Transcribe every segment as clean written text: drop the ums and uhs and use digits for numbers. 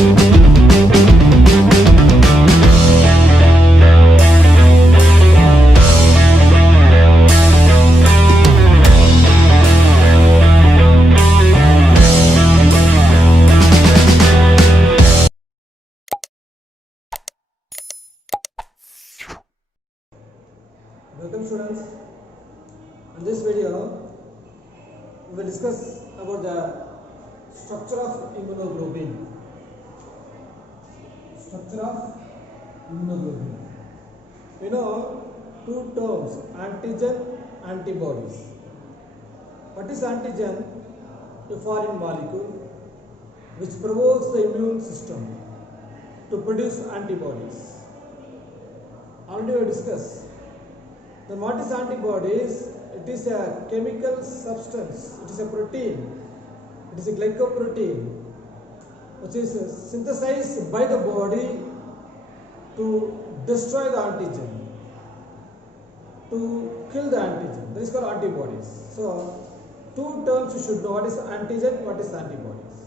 Welcome students. In this video, we will discuss about the structure of immunoglobulin. Structure of immunoglobulin. We know two terms: antigen, antibodies. What is antigen? A foreign molecule which provokes the immune system to produce antibodies. Already we discussed. Then what is antibodies? It is a chemical substance, it is a protein, it is a glycoprotein which is synthesized by the body to destroy the antigen, to kill the antigen. That is called antibodies. So, two terms you should know: what is antigen, what is antibodies.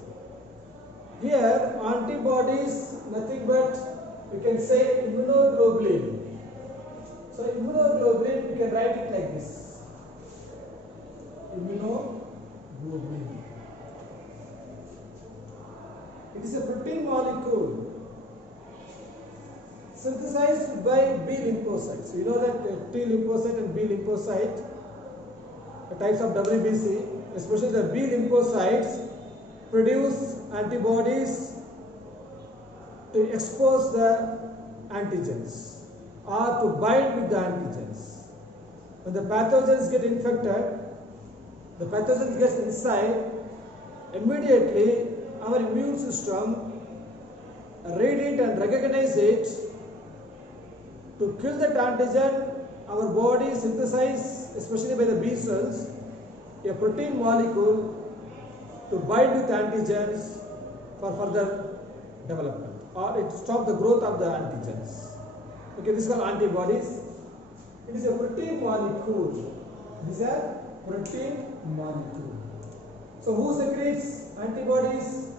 Here, antibodies, nothing but we can say immunoglobulin. So immunoglobulin, we can write it like this: immunoglobulin. It is a protein molecule synthesized by B lymphocytes. You know that T lymphocyte and B lymphocyte, the types of WBC, especially the B lymphocytes, produce antibodies to expose the antigens or to bind with the antigens. When the pathogens get infected, the pathogen gets inside, immediately our immune system read it and recognize it to kill that antigen. Our body synthesizes, especially by the B cells, a protein molecule to bind with antigens for further development, or it stops the growth of the antigens. Okay, this is called antibodies. It is a protein molecule. It is a protein molecule. So, who secretes antibodies?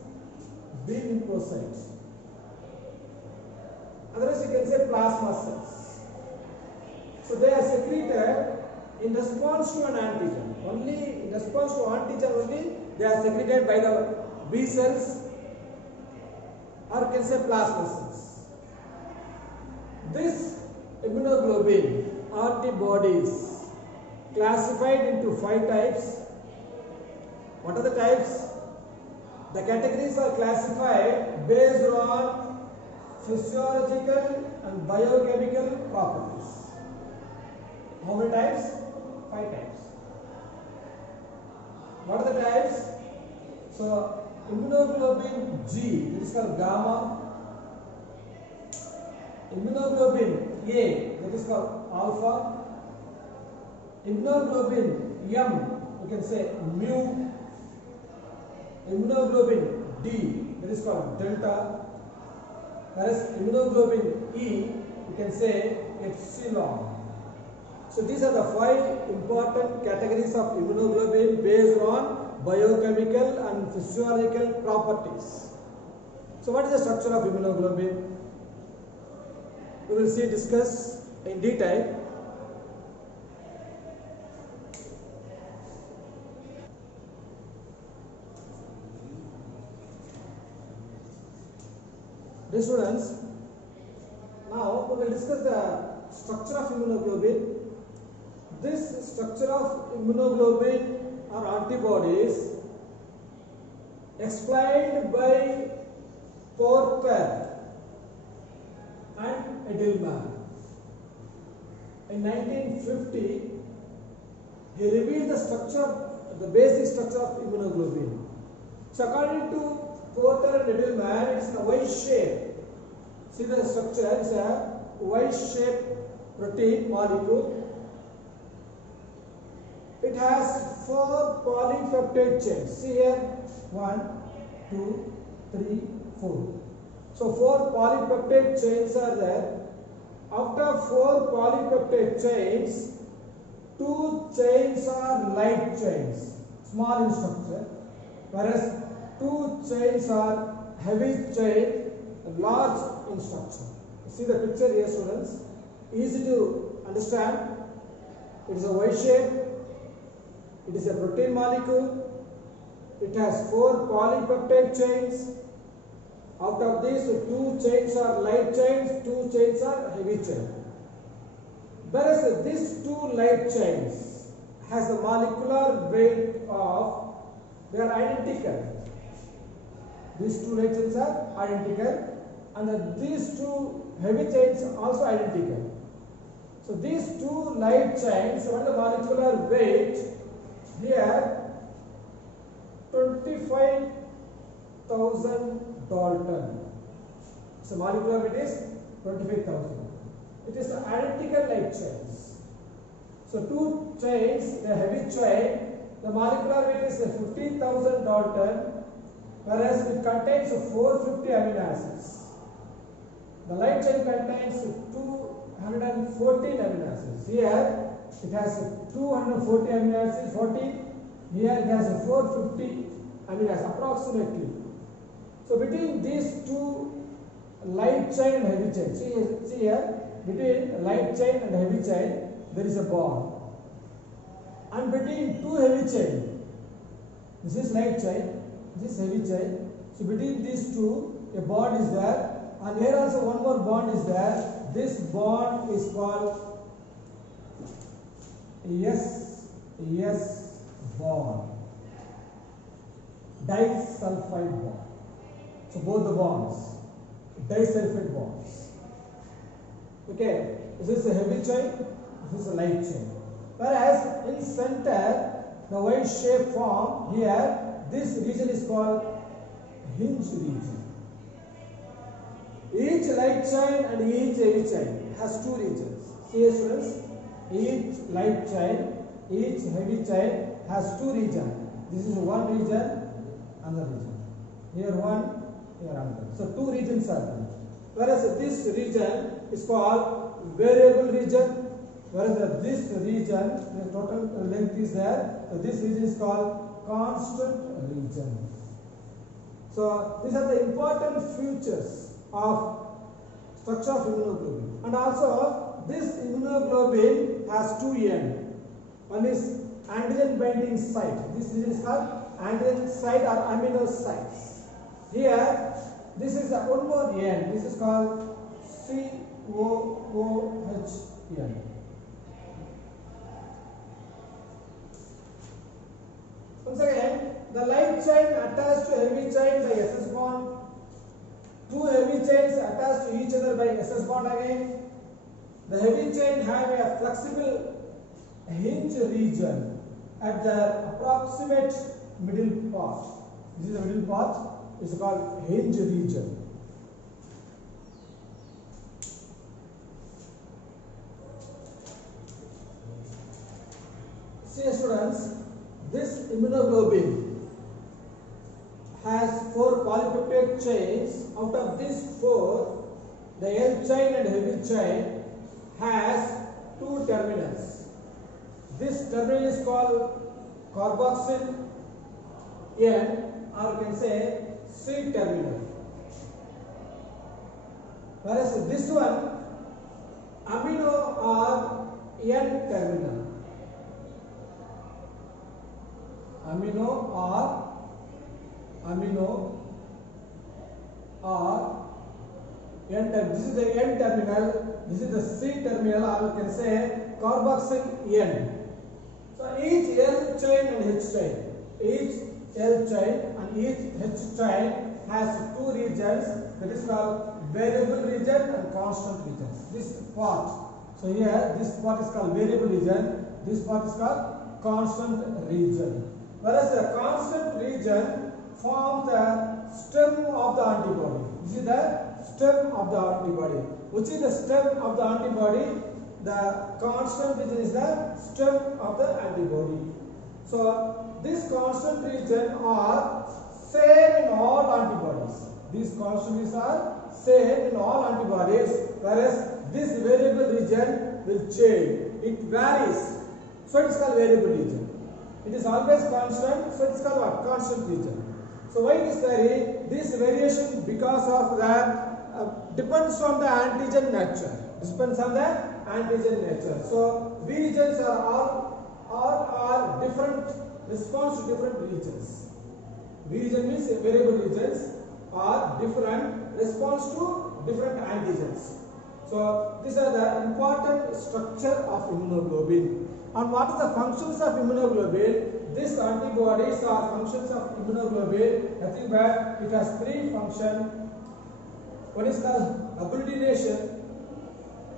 B lymphocytes. Otherwise, you can say plasma cells. So, they are secreted in response to an antigen. Only in response to antigen only they are secreted by the B cells, or you can say plasma cells. This immunoglobulin antibodies classified into 5 types. What are the types? The categories are classified based on physiological and biochemical properties. How many types? 5 types. What are the types? So, immunoglobulin G, this is called gamma. Immunoglobulin A, that is called alpha. Immunoglobulin M, you can say mu. Immunoglobulin D, that is called delta. Whereas immunoglobulin E, you can say epsilon. So these are the 5 important categories of immunoglobulin based on biochemical and physiological properties. So what is the structure of immunoglobulin? We will see, discuss in detail. Dear students, now we will discuss the structure of immunoglobulin. This structure of immunoglobulin or antibodies explained by Porter and Edelman. In 1950, he revealed the structure, the basic structure of immunoglobulin. So according to Porter and Edelman, it is a Y-shape. See the structure, it is a Y-shaped protein molecule. It has 4 polypeptide chains. See here, 1, 2, 3, 4. So 4 polypeptide chains are there. After 4 polypeptide chains, 2 chains are light chains, small in structure, whereas 2 chains are heavy chain, large in structure. See the picture here, students. Easy to understand. It is a Y shape. It is a protein molecule. It has 4 polypeptide chains. Out of these, 2 chains are light chains, 2 chains are heavy chains. Whereas these 2 light chains has a molecular weight of, they are identical. These 2 light chains are identical, and these 2 heavy chains are also identical. So these 2 light chains, what is the molecular weight? Here 25,000 Dalton. So molecular weight is 25,000. It is the identical light chains. So 2 chains, the heavy chain, the molecular weight is 15,000 Dalton, whereas it contains 450 amino acids. The light chain contains 214 amino acids. Here it has 240 amino acids, 40. Here it has 450 amino acids approximately. So between these 2 light chain and heavy chain, see here, between light chain and heavy chain there is a bond. And between 2 heavy chain, this is light chain, this is heavy chain. So between these 2, a bond is there. And here also one more bond is there. This bond is called S bond, disulfide bond. So both the bonds, disulfide bonds. Okay, this is a heavy chain, this is a light chain. Whereas in center, the Y shape form here, this region is called hinge region. Each light chain and each heavy chain has 2 regions. See here, students, each light chain, each heavy chain has 2 regions. This is one region, another region. Here one, here another. So 2 regions are there. Whereas this region is called variable region. Whereas this region, the total length is there. So this region is called constant region. So these are the important features of structure of immunoglobulin. And also this immunoglobulin has 2 ends. One is antigen binding site. This region is called antigen site or amino sites. Here this is one more end. This is called COOH end. Once again, the light chain attached to heavy chain by SS bond. 2 heavy chains attached to each other by SS bond again. The heavy chain have a flexible hinge region at the approximate middle part. This is the middle part. It is called hinge region. See students, this immunoglobulin has 4 polypeptide chains. Out of these 4, the L chain and heavy chain has 2 terminals. This terminal is called carboxyl N, or you can say C terminal. Whereas this one, amino or N terminal. Amino or N terminal. This is the N terminal, this is the C terminal, or you can say carboxyl N. So each L chain and H chain, each L chain and each H chain has 2 regions, that is called variable region and constant region. This part. So here this part is called variable region, this part is called constant region. Whereas the constant region forms the stem of the antibody. This is the stem of the antibody. Which is the stem of the antibody? The constant region is the stem of the antibody. So this constant region are same in all antibodies. These constants are same in all antibodies, whereas this variable region will change. It varies. So it is called variable region. It is always constant, so it is called what? Constant region. So why it is vary? this variation because of that depends on the antigen nature. Depends on the antigen nature. So V regions are all different response to different regions. V region means variable regions are different response to different antigens. So these are the important structure of immunoglobulin. And what are the functions of immunoglobulin? These antibodies are functions of immunoglobulin. Nothing but it has three functions. One is called agglutination.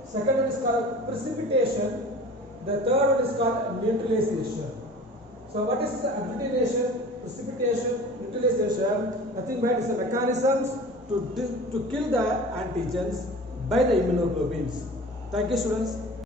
Second one is called precipitation. The third one is called neutralization. So what is the agglutination, precipitation, neutralization? Nothing but is a mechanisms to kill the antigens by the immunoglobulins. Thank you, students.